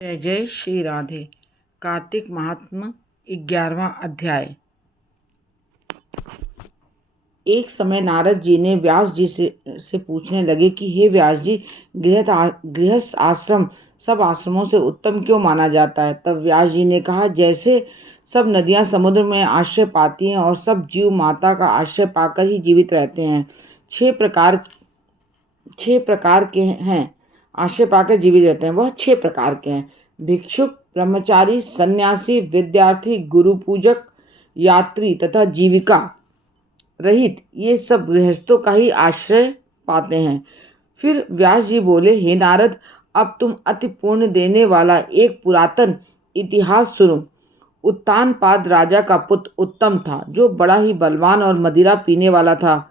जय जय श्री राधे। कार्तिक महात्म 11वां अध्याय। एक समय नारद जी ने व्यास जी से पूछने लगे कि हे व्यास जी, गृहस्थ आश्रम सब आश्रमों से उत्तम क्यों माना जाता है। तब व्यास जी ने कहा, जैसे सब नदियां समुद्र में आश्रय पाती हैं और सब जीव माता का आश्रय पाकर ही जीवित रहते हैं। छह प्रकार के हैं आश्रय पाकर जीवित रहते हैं, वह 6 प्रकार के हैं। भिक्षुक, ब्रह्मचारी, सन्यासी, विद्यार्थी, गुरु पूजक, यात्री तथा जीविका रहित, ये सब गृहस्थों का ही आश्रय पाते हैं। फिर व्यास जी बोले, हे नारद, अब तुम अति पुण्य देने वाला एक पुरातन इतिहास सुनो। उत्तानपाद राजा का पुत्र उत्तम था, जो बड़ा ही बलवान और मदिरा पीने वाला था।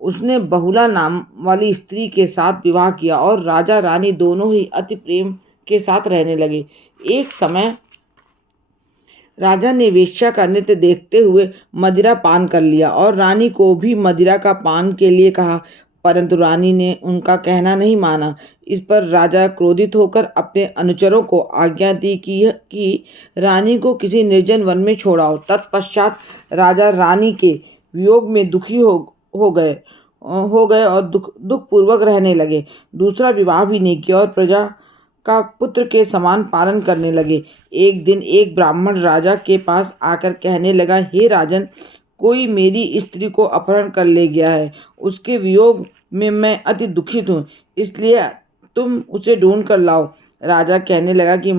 उसने बहुला नाम वाली स्त्री के साथ विवाह किया और राजा रानी दोनों ही अति प्रेम के साथ रहने लगे। एक समय राजा ने वेश्या का नृत्य देखते हुए मदिरा पान कर लिया और रानी को भी मदिरा का पान के लिए कहा, परंतु रानी ने उनका कहना नहीं माना। इस पर राजा क्रोधित होकर अपने अनुचरों को आज्ञा दी कि रानी को किसी निर्जन वन में छोड़ाओ। तत्पश्चात राजा रानी के वियोग में दुखी हो गए और दुख पूर्वक रहने लगे। दूसरा विवाह भी नहीं किया और प्रजा का पुत्र के समान पालन करने लगे। एक दिन एक ब्राह्मण राजा के पास आकर कहने लगा, हे राजन, कोई मेरी स्त्री को अपहरण कर ले गया है। उसके वियोग में मैं अति दुखित हूँ, इसलिए तुम उसे ढूंढ कर लाओ। राजा कहने लगा कि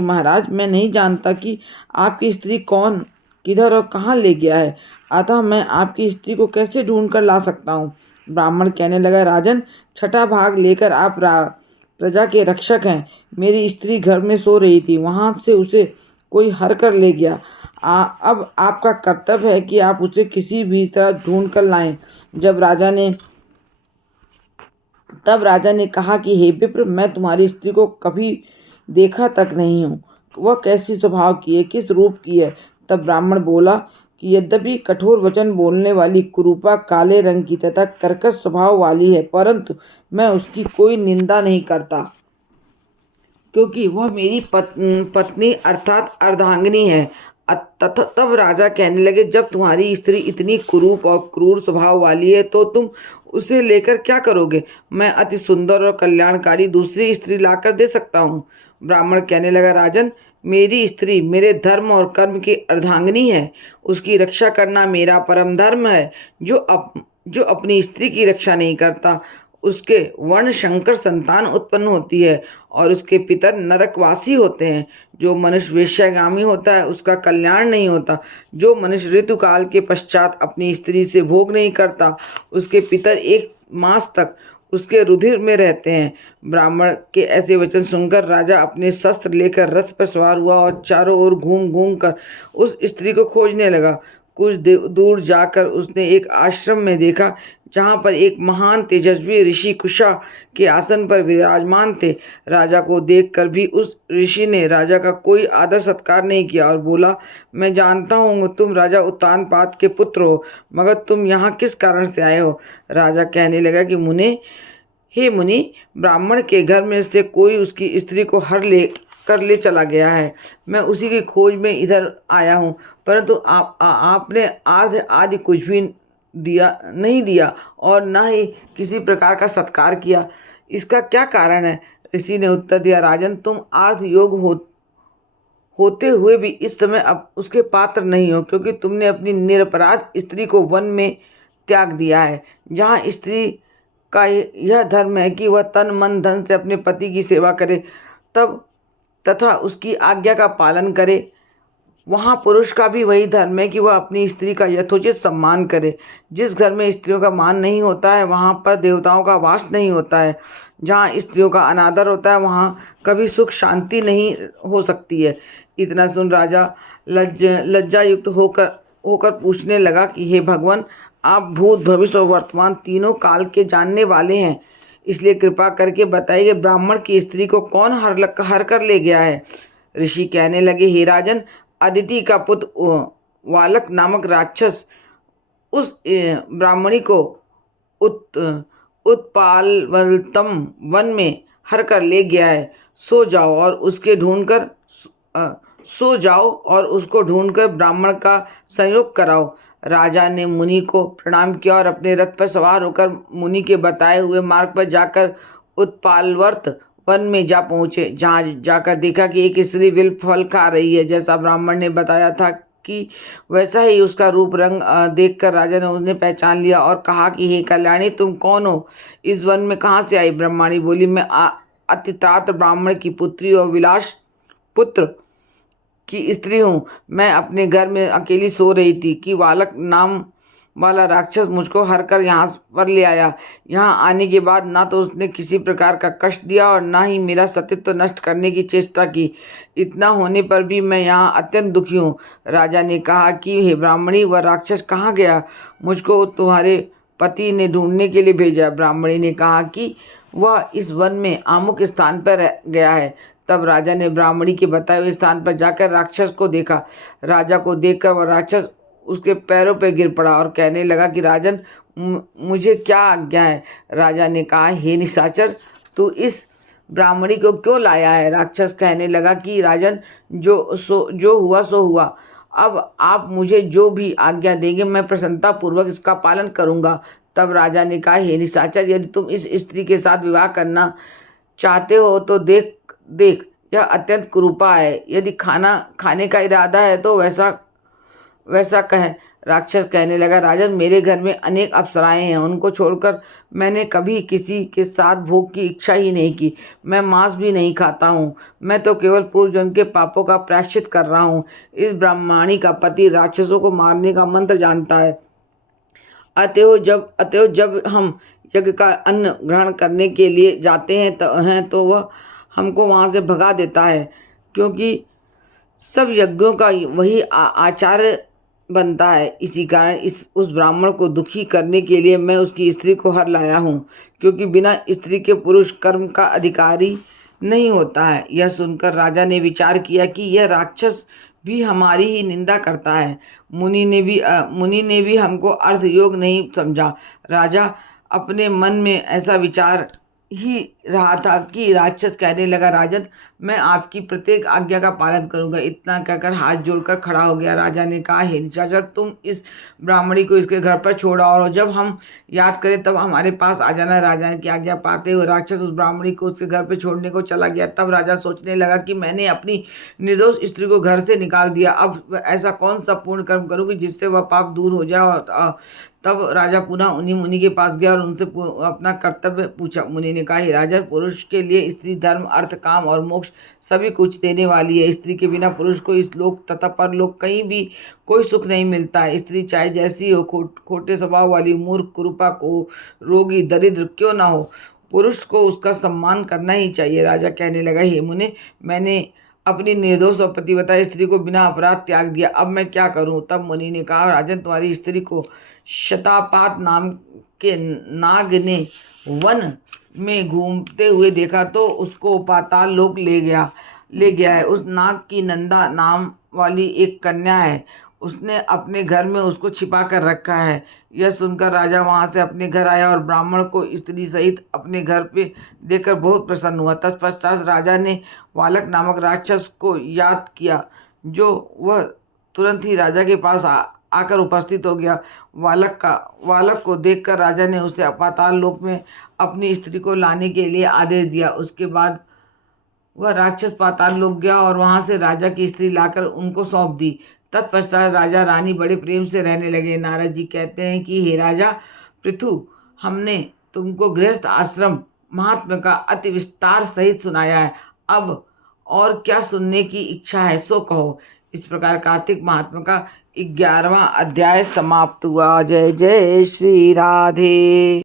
महाराज, मैं नहीं जानता कि आपकी स्त्री कौन, किधर और कहाँ ले गया है, अतः मैं आपकी स्त्री को कैसे ढूंढ कर ला सकता हूँ। ब्राह्मण कहने लगा, राजन, छठा भाग लेकर आप प्रजा के रक्षक हैं। मेरी स्त्री घर में सो रही थी, वहां से उसे कोई हर कर ले गया। अब आपका कर्तव्य है कि आप उसे किसी भी तरह ढूंढ कर लाएं। तब राजा ने कहा कि हे विप्र, मैं तुम्हारी स्त्री को कभी देखा तक नहीं हूँ, वह कैसी स्वभाव की है, किस रूप की है। तब ब्राह्मण बोला कि यद्यपि कठोर वचन बोलने वाली, कुरूपा, काले रंग की तथा कर्कश स्वभाव वाली है, परंतु मैं उसकी कोई निंदा नहीं करता, क्योंकि वह मेरी पत्नी अर्थात अर्धांगिनी है। तब राजा कहने लगे, जब तुम्हारी स्त्री इतनी कुरूप और क्रूर स्वभाव वाली है तो तुम उसे लेकर क्या करोगे। मैं अति सुंदर और कल्याणकारी दूसरी स्त्री लाकर दे सकता हूँ। ब्राह्मण कहने लगा, राजन, मेरी स्त्री मेरे धर्म और कर्म की अर्धांगिनी है, उसकी रक्षा करना मेरा परम धर्म है। जो अपनी स्त्री की रक्षा नहीं करता, उसके वर्ण शंकर संतान उत्पन्न होती है और उसके पितर नरकवासी होते हैं। जो मनुष्य वेश्यागामी होता है, उसका कल्याण नहीं होता। जो मनुष्य ऋतुकाल के पश्चात अपनी स्त्री से भोग नहीं करता, उसके पितर 1 मास तक उसके रुधिर में रहते हैं। ब्राह्मण के ऐसे वचन सुनकर राजा अपने शस्त्र लेकर रथ पर सवार हुआ और चारों ओर घूम घूम कर उस स्त्री को खोजने लगा। कुछ दूर जाकर उसने एक आश्रम में देखा, जहाँ पर एक महान तेजस्वी ऋषि कुशा के आसन पर विराजमान थे। राजा को देखकर भी उस ऋषि ने राजा का कोई आदर सत्कार नहीं किया और बोला, मैं जानता हूँ तुम राजा उत्तानपाद के पुत्र हो, मगर तुम यहाँ किस कारण से आए हो। राजा कहने लगा कि हे मुनि, ब्राह्मण के घर में से कोई उसकी स्त्री को ले चला गया है। मैं उसी की खोज में इधर आया हूँ, परंतु आपने आर्घ्य आदि कुछ भी नहीं दिया और न ही किसी प्रकार का सत्कार किया। इसका क्या कारण है। ऋषि ने उत्तर दिया, राजन, तुम आर्घ्य योग होते हुए भी इस समय अब उसके पात्र नहीं हो, क्योंकि तुमने अपनी निरपराध स्त्री को वन में त्याग दिया है, जहाँ स्त्री का यह धर्म है कि वह तन मन धन से अपने पति की सेवा करे तथा उसकी आज्ञा का पालन करे। वहाँ पुरुष का भी वही धर्म है कि वह अपनी स्त्री का यथोचित सम्मान करे। जिस घर में स्त्रियों का मान नहीं होता है, वहाँ पर देवताओं का वास नहीं होता है। जहाँ स्त्रियों का अनादर होता है, वहाँ कभी सुख शांति नहीं हो सकती है। इतना सुन राजा लज्जा युक्त होकर पूछने लगा कि हे भगवान, आप भूत, भविष्य और वर्तमान तीनों काल के जानने वाले हैं, इसलिए कृपा करके बताइए, ब्राह्मण की स्त्री को कौन हर कर ले गया है। ऋषि कहने लगे, हे राजन, अदिति का पुत्र वालक नामक राक्षस उस ब्राह्मणी को उत्पालवलतम वन में हर कर ले गया है। सो जाओ और सो जाओ और उसको ढूंढकर ब्राह्मण का संयोग कराओ। राजा ने मुनि को प्रणाम किया और अपने रथ पर सवार होकर मुनि के बताए हुए मार्ग पर जाकर उत्पालवर्त वन में जा पहुंचे। जहाँ जाकर देखा कि एक स्त्री विल्प फल खा रही है। जैसा ब्राह्मण ने बताया था कि वैसा ही उसका रूप रंग देखकर राजा ने उन्हें पहचान लिया और कहा कि हे कल्याणी, तुम कौन हो? इस वन में कहाँ से आई? ब्रह्माणी बोली, मैं अतित्रात्र ब्राह्मण की पुत्री और विलास पुत्र की स्त्री हूँ। मैं अपने घर में अकेली सो रही थी कि बालक नाम वाला राक्षस मुझको हर कर यहाँ पर ले आया। यहाँ आने के बाद ना तो उसने किसी प्रकार का कष्ट दिया और ना ही मेरा सतीत्व नष्ट करने की चेष्टा की। इतना होने पर भी मैं यहाँ अत्यंत दुखी हूँ। राजा ने कहा कि हे ब्राह्मणी, वह राक्षस कहाँ गया? मुझको तुम्हारे पति ने ढूंढने के लिए भेजा। ब्राह्मणी ने कहा कि वह इस वन में आमुक स्थान पर गया है। तब राजा ने ब्राह्मणी के बताए हुए स्थान पर जाकर राक्षस को देखा। राजा को देखकर वह राक्षस उसके पैरों पर गिर पड़ा और कहने लगा कि राजन, मुझे क्या आज्ञा है? राजा ने कहा, हे निशाचर, तू इस ब्राह्मणी को क्यों लाया है? राक्षस कहने लगा कि राजन, जो हुआ सो हुआ। अब आप मुझे जो भी आज्ञा देंगे मैं प्रसन्नता पूर्वक इसका पालन करूंगा। तब राजा ने कहा, हे निशाचर, यदि तुम इस स्त्री के साथ विवाह करना चाहते हो तो देख देख यह अत्यंत कुरूपा है। यदि खाना खाने का इरादा है तो वैसा कहें। राक्षस कहने लगा, राजन, मेरे घर में अनेक अप्सराएं हैं। उनको छोड़कर मैंने कभी किसी के साथ भोग की इच्छा ही नहीं की। मैं मांस भी नहीं खाता हूँ। मैं तो केवल पूर्वजन्म के पापों का प्रायश्चित कर रहा हूँ। इस ब्राह्मणी का पति राक्षसों को मारने का मंत्र जानता है। अतएव जब हम यज्ञ का अन्न ग्रहण करने के लिए जाते हैं तो वह हमको वहाँ से भगा देता है, क्योंकि सब यज्ञों का वही आचार्य बनता है। इसी कारण उस ब्राह्मण को दुखी करने के लिए मैं उसकी स्त्री को हर लाया हूँ, क्योंकि बिना स्त्री के पुरुष कर्म का अधिकारी नहीं होता है। यह सुनकर राजा ने विचार किया कि यह राक्षस भी हमारी ही निंदा करता है। मुनि ने भी हमको अर्थ योग नहीं समझा। राजा अपने मन में ऐसा विचार ही रहा था कि राक्षस कहने लगा, राजन, मैं आपकी प्रत्येक आज्ञा का पालन करूंगा। इतना कहकर हाथ जोड़कर खड़ा हो गया। राजा ने कहा, हे निशाचर, तुम इस ब्राह्मणी को इसके घर पर छोड़ आओ और जब हम याद करें तब हमारे पास आ जाना। राजा की आज्ञा पाते हुए राक्षस उस ब्राह्मणी को उसके घर पर छोड़ने को चला गया। तब राजा सोचने लगा कि मैंने अपनी निर्दोष स्त्री को घर से निकाल दिया। अब ऐसा कौन सा पूर्ण कर्म करूँ कि जिससे वह पाप दूर हो जाए। और तब राजा पुनः उन्हीं मुनि के पास गया और उनसे अपना कर्तव्य पूछा। मुनि ने कहा, हे राजन, पुरुष के लिए स्त्री धर्म, अर्थ, काम और मोक्ष सभी कुछ देने वाली है। स्त्री के बिना पुरुष को इस लोक तथा परलोक कहीं भी कोई सुख नहीं मिलता है। स्त्री चाहे जैसी हो, खोटे स्वभाव वाली, मूर्ख, कुरूपा को, रोगी, दरिद्र क्यों ना हो, पुरुष को उसका सम्मान करना ही चाहिए। राजा कहने लगा, हे मुनि, मैंने अपनी निर्दोष और पतिव्रता स्त्री को बिना अपराध त्याग दिया। अब मैं क्या करूं? तब मुनि ने कहा, राजन, तुम्हारी स्त्री को शतापात नाम के नाग ने वन में घूमते हुए देखा तो उसको पाताल लोक ले गया है। उस नाग की नंदा नाम वाली एक कन्या है। उसने अपने घर में उसको छिपा कर रखा है। यह सुनकर राजा वहां से अपने घर आया और ब्राह्मण को स्त्री सहित अपने घर पे देखकर बहुत प्रसन्न हुआ। तत्पश्चात राजा ने बालक नामक राक्षस को याद किया, जो वह तुरंत ही राजा के पास आकर उपस्थित हो गया। बालक को देखकर राजा ने उसे पाताल लोक में अपनी स्त्री को लाने के लिए आदेश दिया। उसके बाद वह राक्षस पाताल लोक गया और वहां से राजा की स्त्री लाकर उनको सौंप दी। तत्पश्चात राजा रानी बड़े प्रेम से रहने लगे। नारद जी कहते हैं कि हे राजा पृथु, हमने तुमको गृहस्थ आश्रम महात्म्य का अति विस्तार सहित सुनाया है। अब और क्या सुनने की इच्छा है सो कहो। इस प्रकार कार्तिक महात्म्य का 11वां अध्याय समाप्त हुआ। जय जय श्री राधे।